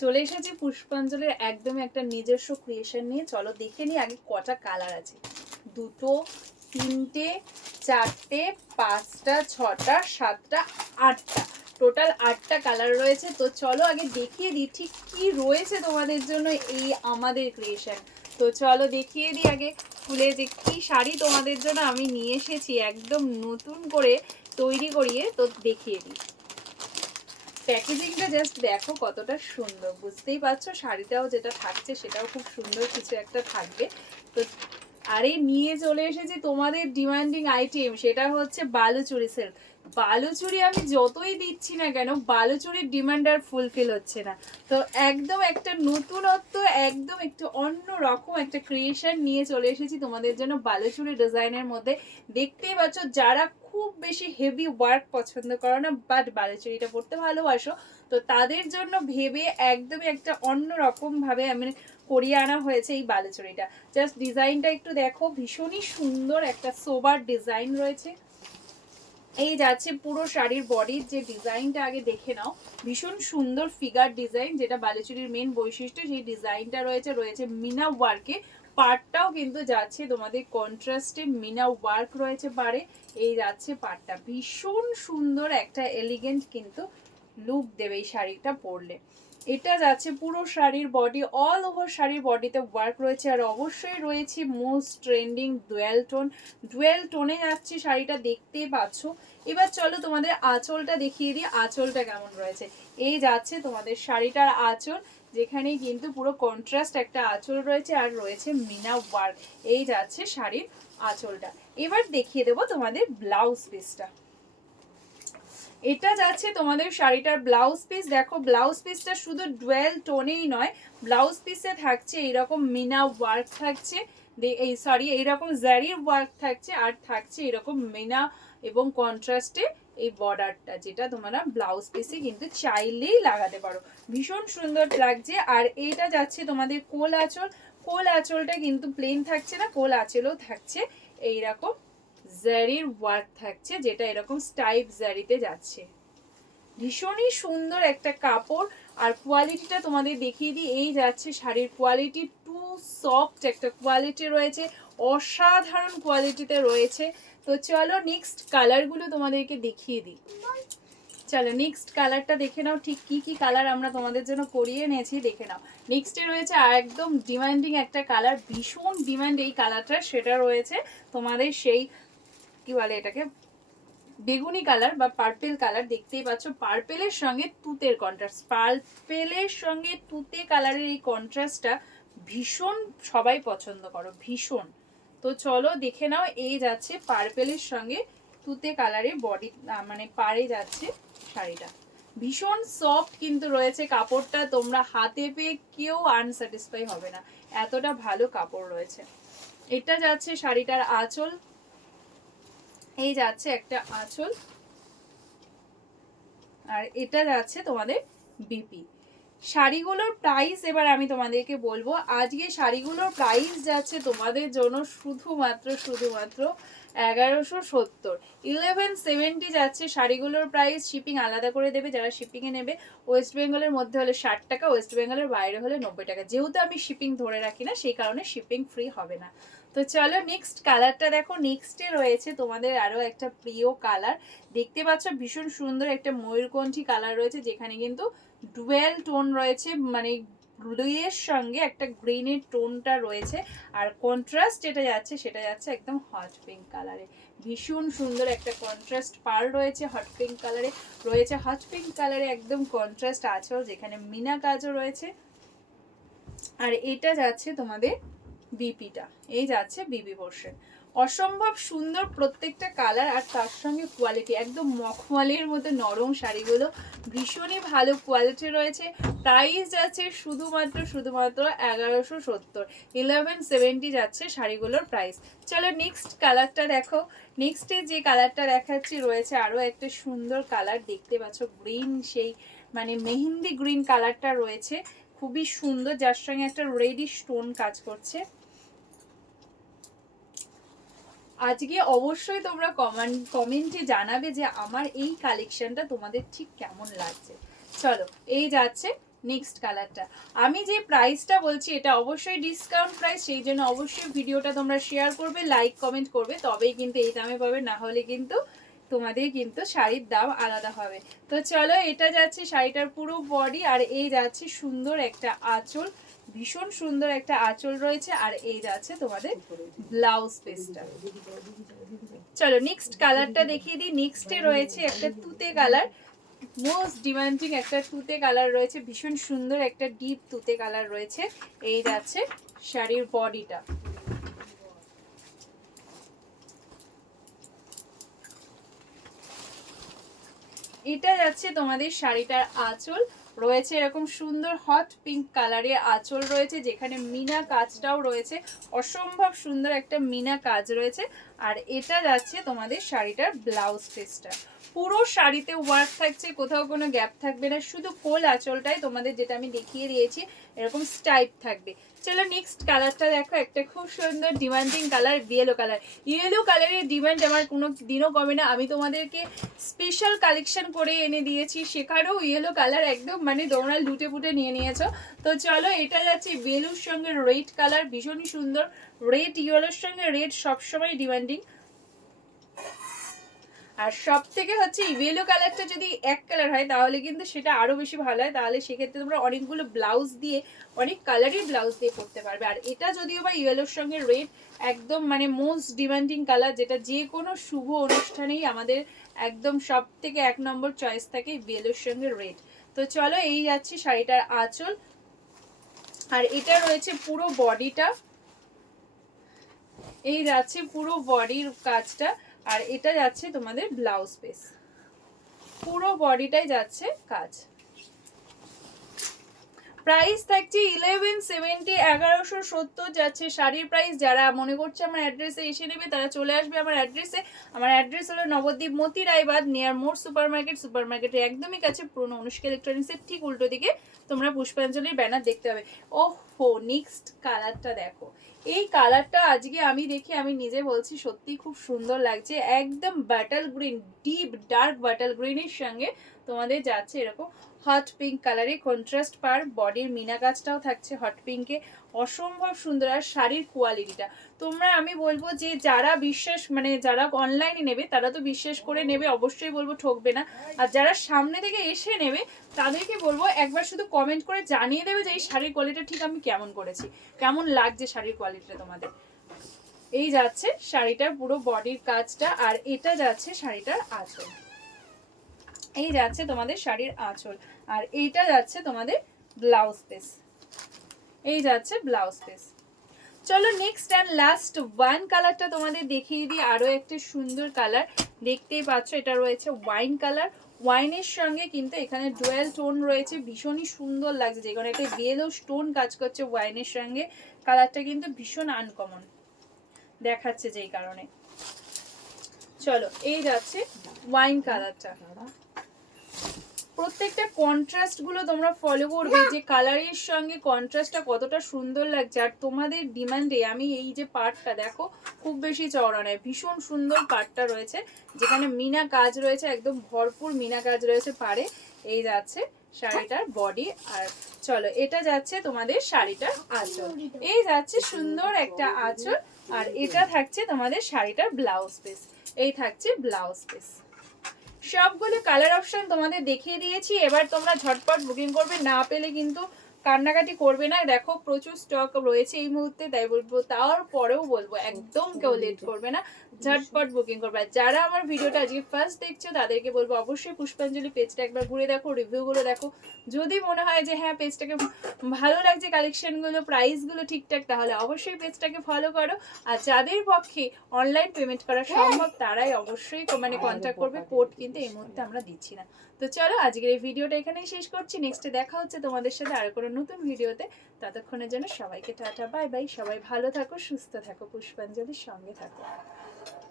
চলে এসেছি পুষ্পাঞ্জলির একদম একটা নিজস্ব ক্রিয়েশন নিয়ে। চলো দেখে নিই আগে কটা কালার আছে। দুটো, তিনটে, চারটে, পাঁচটা, ছটা, সাতটা, আটটা, টোটাল 8টা কালার রয়েছে। তো চলো আগে দেখিয়ে দিই ঠিক কি রয়েছে তোমাদের জন্য এই আমাদের ক্রিয়েশন। তো চলো দেখিয়ে দিই আগে খুলে যে কি শাড়ি তোমাদের জন্য আমি নিয়ে এসেছি একদম নতুন করে তৈরি করিয়ে। তো দেখিয়ে দিই, প্যাকেজিংটা জাস্ট দেখো কতটা সুন্দর, বুঝতেই পারছো শাড়িটাও যেটা থাকছে সেটাও খুব সুন্দর কিছু একটা থাকবে। তো আরে নিয়ে চলে এসেছি তোমাদের ডিমান্ডিং আইটেম, সেটা হচ্ছে বালুচুরি সিল্ক। বালুচুরি আমি যতই দিচ্ছি না কেন বালুচুরির ডিমান্ড আর ফুলফিল হচ্ছে না। তো একদম একটা নতুনত্ব, একদম একটু অন্য রকম একটা ক্রিয়েশন নিয়ে চলে এসেছি তোমাদের জন্য বালুচুরি ডিজাইনের মধ্যে। দেখতেই পাচ্ছ যারা খুব বেশি হেভি ওয়ার্ক পছন্দ করো না বাট বালুচুরিটা পরতে ভালোবাসো, তো তাদের জন্য ভেবে একদমই একটা অন্য রকম ভাবে আমি করিয়ে আনা হয়েছে এই বালুচুরিটা। জাস্ট ডিজাইনটা একটু দেখো, ভীষণই সুন্দর একটা সোবার ডিজাইন রয়েছে। এই যাচ্ছে পুরো শাড়ির বডির যে ডিজাইনটা আগে দেখে নাও, ভীষণ সুন্দর ফিগার ডিজাইন, যেটা বালুচুরির মেন বৈশিষ্ট্য। সেই ডিজাইনটা রয়েছে মিনা ওয়ার্কে। পাড়টাও কিন্তু যাচ্ছে তোমাদের কন্ট্রাস্টে মিনা ওয়ার্ক রয়েছে পাড়ে। এই যাচ্ছে পাড়টা, ভীষণ সুন্দর একটা এলিগেন্ট কিন্তু লুক দেবে এই শাড়িটা পরলে। এটা যাচ্ছে পুরো শাড়ির বডি, অল ওভার শাড়ির বডিতে ওয়ার্ক রয়েছে। আর অবশ্যই রয়েছে মোস্ট ট্রেন্ডিং ডুয়েল টোনে যাচ্ছে শাড়িটা, দেখতেই পাচ্ছ। এবার চলো তোমাদের আঁচলটা দেখিয়ে দিই, আঁচলটা কেমন রয়েছে। এই যাচ্ছে তোমাদের শাড়িটার আঁচল, যেখানে কিন্তু পুরো কন্ট্রাস্ট একটা আঁচল রয়েছে আর রয়েছে মিনা ওয়ার্ক। এই যাচ্ছে শাড়ির আঁচলটা। এবার দেখিয়ে দেবো তোমাদের ব্লাউজ পিসটা। এটা যাচ্ছে তোমাদের শাড়িটার ব্লাউজ পিস। দেখো ব্লাউজ পিসটা শুধু ডুয়েল টোনেই নয়, ব্লাউজ পিসে থাকছে এইরকম মিনা ওয়ার্ক থাকছে, এই সরি এইরকম জারির ওয়ার্ক থাকছে, আর থাকছে এরকম মিনা এবং কন্ট্রাস্টে এই বর্ডারটা, যেটা তোমরা ব্লাউজ পিসে কিন্তু চাইলেই লাগাতে পারো, ভীষণ সুন্দর লাগছে। আর এটা যাচ্ছে তোমাদের কোল আঁচল। কোল আঁচলটা কিন্তু প্লেন থাকছে না, কোল আঁচলেও থাকছে এইরকম জারির ওয়ার্ক থাকছে, যেটা এরকম স্টাইপ জারিতে যাচ্ছে। ভীষণই সুন্দর একটা কাপড়। আর কোয়ালিটিটা তোমাদের দেখিয়ে দিই, এই যাচ্ছে শাড়ির কোয়ালিটি, টু সফট একটা কোয়ালিটি রয়েছে, অসাধারণ কোয়ালিটিতে রয়েছে। তো চলো নেক্সট কালারগুলো তোমাদেরকে দেখিয়ে দিই। চলো নেক্সট কালারটা দেখে নাও, ঠিক কি কি কালার আমরা তোমাদের জন্য করিয়ে এনেছি দেখে নাও। নেক্সটে রয়েছে একদম ডিমান্ডিং একটা কালার, ভীষণ ডিমান্ড এই কালারটা, সেটা রয়েছে তোমাদের সেই কি বলে এটাকে বেগুনি কালার বা পার্পেল কালার। দেখতেই পাচ্ছ পার্পেলের সঙ্গে তুতের কন্ট্রাস্ট, পার্পেলের সঙ্গে তুতে কালারের এই কন্ট্রাস্টটা ভীষণ সবাই পছন্দ করো, ভীষণ। তো চলো দেখে নাও, এই যাচ্ছে পার্পেলের সঙ্গে তুতে কালারের বডি, মানে পাড়ে যাচ্ছে শাড়িটা। ভীষণ সফট কিন্তু রয়েছে কাপড়টা, তোমরা হাতে পেয়ে কেউ আনস্যাটিসফাই হবে না, এতটা ভালো কাপড় রয়েছে। এটা যাচ্ছে শাড়িটার আঁচল, এই যাচ্ছে একটা আঁচল, আর এটা যাচ্ছে তোমাদের বিপি। শাড়িগুলোর প্রাইস এবার আমি তোমাদেরকে বলবো। আজকে শাড়িগুলোর প্রাইস যাচ্ছে তোমাদের জন্য শুধুমাত্র 1170, 1170 যাচ্ছে শাড়িগুলোর প্রাইস। শিপিং আলাদা করে দেবে যারা শিপিংয়ে নেবে। ওয়েস্ট বেঙ্গলের মধ্যে হলে 60 টাকা, ওয়েস্ট বেঙ্গলের বাইরে হলে 90 টাকা। যেহেতু আমি শিপিং ধরে রাখি না সেই কারণে শিপিং ফ্রি হবে না। তো চলো নেক্সট কালারটা দেখো। নেক্সটে রয়েছে তোমাদের আরও একটা প্রিয় কালার, দেখতে পাচ্ছ ভীষণ সুন্দর একটা ময়ূরকণ্ঠী কালার রয়েছে, যেখানে কিন্তু ডুয়েল টোন রয়েছে, মানে ব্লুয়ের সঙ্গে একটা গ্রিনের টোনটা রয়েছে। আর কন্ট্রাস্ট যেটা যাচ্ছে সেটা যাচ্ছে একদম হট পিঙ্ক কালারে, ভীষণ সুন্দর একটা কন্ট্রাস্ট পার রয়েছে হট পিঙ্ক কালারে, রয়েছে হট পিঙ্ক কালারে একদম কন্ট্রাস্ট আঁচল, যেখানে মিনা কাজও রয়েছে। আর এটা যাচ্ছে তোমাদের বিপিটা, এই যাচ্ছে বিবি পোর্শন। অসম্ভব সুন্দর প্রত্যেকটা কালার, আর তার সঙ্গে কোয়ালিটি একদম মখমলের মতো নরম শাড়িগুলো, ভীষণই ভালো কোয়ালিটি রয়েছে। প্রাইস যাচ্ছে শুধুমাত্র 1170, 1170 যাচ্ছে শাড়িগুলোর প্রাইস। চলো নেক্সট কালারটা দেখো। নেক্সটে যে কালারটা দেখাচ্ছি রয়েছে আরও একটা সুন্দর কালার, দেখতে পাচ্ছ গ্রিন, সেই মানে মেহেন্দি গ্রিন কালারটা রয়েছে, খুবই সুন্দর, যার সঙ্গে একটা রেডিশ টোন কাজ করছে। আজকে অবশ্যই তোমরা কমেন্টে জানাবে যে আমার এই কালেকশনটা তোমাদের ঠিক কেমন লাগছে। চলো এই যাচ্ছে নেক্সট কালারটা, আমি যে প্রাইসটা বলছি এটা অবশ্যই ডিসকাউন্ট প্রাইস, সেই জন্য অবশ্যই ভিডিওটা তোমরা শেয়ার করবে, লাইক কমেন্ট করবে, তবেই কিন্তু এই দামে পাবে, না হলে কিন্তু তোমাদের কিন্তু শাড়ির দাম আলাদা হবে। তো চলো, এটা যাচ্ছে শাড়িটার পুরো বডি, আর এই যাচ্ছে সুন্দর একটা আঁচল, ভীষণ সুন্দর একটা আঁচল রয়েছে, আর এই যাচ্ছে তোমাদের ব্লাউজ পিসটা। চলো নেক্সট কালারটা দেখিয়ে দিই। নেক্সটে রয়েছে একটা তুতে কালার, মোস্ট ডিমান্ডিং একটা তুতে কালার রয়েছে, ভীষণ সুন্দর একটা ডিপ তুতে কালার রয়েছে। এই যাচ্ছে শাড়ির বডিটা। এটা যাচ্ছে তোমাদের শাড়িটার আঁচল, রয়েছে এরকম সুন্দর হট পিঙ্ক কালারের আঁচল রয়েছে, যেখানে মিনা কাজটাও রয়েছে, অসম্ভব সুন্দর একটা মিনা কাজ রয়েছে। আর এটা যাচ্ছে তোমাদের শাড়িটার ব্লাউজ পিসটা। পুরো শাড়িতে ওয়ার্ক থাকছে, কোথাও কোনো গ্যাপ থাকবে না, শুধু কোল আঁচলটাই তোমাদের, যেটা আমি দেখিয়ে দিয়েছি, এরকম স্টাইপ থাকবে। চলো নেক্সট কালারটা দেখো, একটা খুব সুন্দর demanding colour, yellow colour. Yellow কালারের ডিমান্ড আমার কোনো দিনও কমে না, আমি তোমাদেরকে স্পেশাল কালেকশন করে এনে দিয়েছি, সেখানেও ইয়েলো কালার একদম মানে তোমরা লুটে পুটে নিয়ে নিয়েছো। তো চলো, এটা যাচ্ছে বেলুর সঙ্গে রেড কালার, ভীষণই সুন্দর, রেড ইয়েলোর সঙ্গে রেড সবসময় ডিমান্ডিং। আর সব থেকে হচ্ছে ইয়েলো কালারটা যদি এক কালার হয় তাহলে কিন্তু সেটা আরো বেশি ভালো হয়, তাহলে সেক্ষেত্রে তোমরা অনেকগুলো ব্লাউজ দিয়ে, অনেক কালারের ব্লাউজ দিয়ে পরতে পারবে। আর এটা যদিও বা ইয়েলোর সঙ্গে রেড একদম মানে মোস্ট ডিমান্ডিং কালার, যেটা যে কোনো শুভ অনুষ্ঠানেই আমাদের একদম সব থেকে 1 নম্বর চয়েস থাকে ইয়েলোর সঙ্গে রেড। তো চলো, এই যাচ্ছে শাড়িটার আঁচল, আর এটা রয়েছে পুরো বডিটা, এই যাচ্ছে পুরো বডির কাজটা, আর এটা যাচ্ছে তোমাদের ব্লাউজ পিস, পুরো বডিটাই যাচ্ছে কাজ। প্রাইস থাকছে 1170, 1170 যাচ্ছে শাড়ির প্রাইস। যারা মনে করছে আমার অ্যাড্রেসে এসে নেবে তারা চলে আসবে আমার অ্যাড্রেসে। আমার অ্যাড্রেস হলো নবদ্বীপ মতি রায়বাদ, নিয়ার মোর সুপারমার্কেটের একদমই কাছে, পুরনো অনুষ্কা ইলেকট্রনিক্সের ঠিক উল্টো দিকে তোমরা পুষ্পাঞ্জলির ব্যানার দেখতে পাবে। ওহো, নেক্সট কালারটা দেখো, এই কালারটা আজকে আমি দেখি আমি নিজে বলছি সত্যি খুব সুন্দর লাগছে, একদম বাটাল গ্রিন, ডিপ ডার্ক বাটাল গ্রিনের সঙ্গে তোমাদের যাচ্ছে এরকম হট পিঙ্ক কালারে কন্ট্রাস্ট পার, বডির মিনা কাজটাও থাকছে হট পিঙ্কে, অসম্ভব সুন্দর। আর শাড়ির কোয়ালিটিটা তোমরা, আমি বলবো যে যারা বিশ্বাস মানে যারা অনলাইনে নেবে তারা তো বিশ্বাস করে নেবে, অবশ্যই বলবো ঠকবে না। আর যারা সামনে থেকে এসে নেবে তাদেরকে বলবো একবার শুধু কমেন্ট করে জানিয়ে দেবে যে এই শাড়ির কোয়ালিটিটা ঠিক আমি কেমন করেছি, কেমন লাগছে শাড়ির কোয়ালিটিটা তোমাদের। এই যাচ্ছে শাড়িটার পুরো বডির কাজটা, আর এটা যাচ্ছে শাড়িটার আঁচল, এই যাচ্ছে তোমাদের শাড়ির আঁচল, আর এইটা যাচ্ছে তোমাদের ব্লাউজ পিস, এই যাচ্ছে ব্লাউজ পিস। চলো নেক্সট অ্যান্ড লাস্ট ওয়ান কালারটা তোমাদের দেখিয়ে দিই, আরো একটা সুন্দর কালার দেখতেই পাচ্ছ, এটা রয়েছে ওয়াইন কালার, ওয়াইনের সঙ্গে কিন্তু এখানে ডুয়েল টোন রয়েছে, ভীষণই সুন্দর লাগছে, যেখানে একটা ইয়েলো স্টোন কাজ করছে ওয়াইনের সঙ্গে, কালারটা কিন্তু ভীষণ আনকমন দেখাচ্ছে যেই কারণে। চলো, এই যাচ্ছে ওয়াইন কালারটা, প্রত্যেকটা কন্ট্রাস্ট গুলো তোমরা ফলো করবে যে কালারের সঙ্গে কন্ট্রাস্টটা কতটা সুন্দর লাগছে। আর তোমাদের ডিমান্ডে আমি এই যে পার্টটা দেখো, খুব বেশি চওড়া নয়, ভীষণ সুন্দর পার্টটা রয়েছে, যেখানে মিনা কাজ রয়েছে, একদম ভরপুর মিনা কাজ রয়েছে পারে। এই যাচ্ছে শাড়িটার বডি, আর চলো এটা যাচ্ছে তোমাদের শাড়িটার আঁচল, এই যাচ্ছে সুন্দর একটা আঁচল, আর এটা থাকছে তোমাদের শাড়িটার ব্লাউজ পিস, এই থাকছে ব্লাউজ পিস। সবগুলো কালার অপশন তোমাদের দেখিয়ে দিয়েছি, এবার তোমরা ঝটপট বুকিং করবে, না পেলে কিন্তু কান্নাকাটি করবে না। দেখো প্রচুর স্টক রয়েছে এই মুহূর্তে, তাই বলবো, তারপরেও বলবো একদম কেউ লেট করবে না, ঝটপট বুকিং করবে। যারা আমার ভিডিওটা আজকে ফার্স্ট দেখছো তাদেরকে বলবো অবশ্যই পুষ্পাঞ্জলি পেজটা একবার ঘুরে দেখো, রিভিউগুলো দেখো, যদি মনে হয় যে হ্যাঁ পেজটাকে ভালো লাগছে, কালেকশনগুলো প্রাইসগুলো ঠিকঠাক, তাহলে অবশ্যই পেজটাকে ফলো করো। আর যাদের পক্ষে অনলাইন পেমেন্ট করা সম্ভব তারাই অবশ্যই মানে কন্ট্যাক্ট করবে, কোড কিন্তু এই মুহূর্তে আমরা দিচ্ছি না। তো চলো আজকের এই ভিডিওটা এখানেই শেষ করছি, নেক্সটে দেখা হচ্ছে তোমাদের সাথে আরো কোনো নতুন ভিডিওতে। ততক্ষণের জন্য সবাইকে টাটা বাই বাই, সবাই ভালো থাকো, সুস্থ থাকো, পুষ্পাঞ্জলির সঙ্গে থাকো।